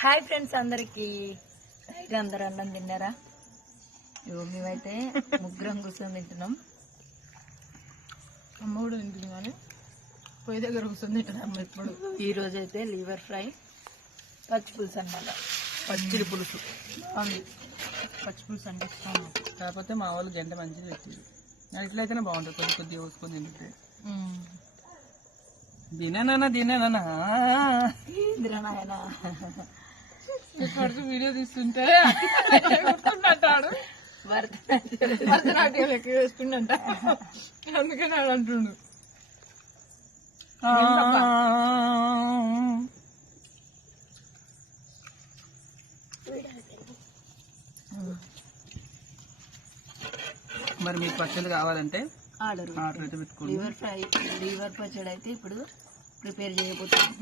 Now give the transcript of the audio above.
Hi friends, అందరికి అందరు అన్నం తిన్నారా? ఇగో మేమైతే ముగ్గురం కూర్చొని తింటున్నాం. అమ్మ కూడా తింటుంది కానీ పొయ్యి దగ్గర కూర్చొని తింటున్నాం ఇప్పుడు. ఈ రోజు అయితే లివర్ ఫ్రై, పచ్చి పులుసు అన్నమాట. పచ్చిడి పులుసు బాగుంది. పచ్చి పులుసు అంటే ఇష్టం. కాకపోతే మా వాళ్ళు గంట మంచిగా పెట్టింది. ఇట్లయితేనే బాగుంటుంది, కొద్ది కొద్దిగా పోసుకొని తింటే. తినేనా ఏందిరా నాయన, వీడియో తీస్తుంటే గుర్తుంటాడు, భరతనాట్యం లెక్క వేసుకుంట, అందుకని అది అంటుండు. మరి మీకు పచ్చళ్ళు కావాలంటే ఆర్డర్ అయితే పెట్టుకోండి. లివర్ ఫ్రై, లివర్ పచ్చడి అయితే ఇప్పుడు ప్రిపేర్ చేయబోతున్నాం.